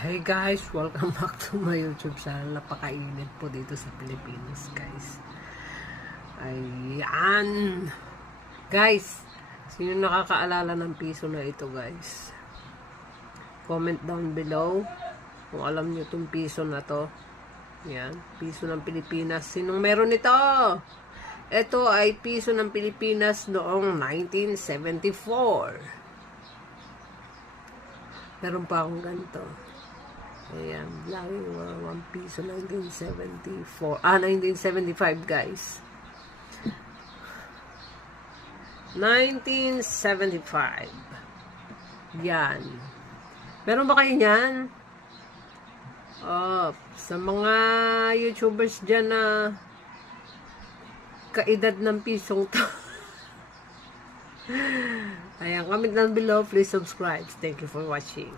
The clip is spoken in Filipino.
Hey guys, welcome back to my YouTube channel. Napakainit po dito sa Pilipinas, guys. Ayan. Guys, sino nakakaalala ng piso na ito, guys? Comment down below kung alam nyo itong piso na to. Yan, piso ng Pilipinas. Sinong meron ito? Ito ay piso ng Pilipinas noong 1974. Meron pa akong ganito. Ayan, laging 1 piso, 1974. 1975, guys. 1975. Yan. Meron ba kayo yan? Sa mga YouTubers dyan na kaedad ng pisong to. Ayan, comment down below. Please subscribe. Thank you for watching.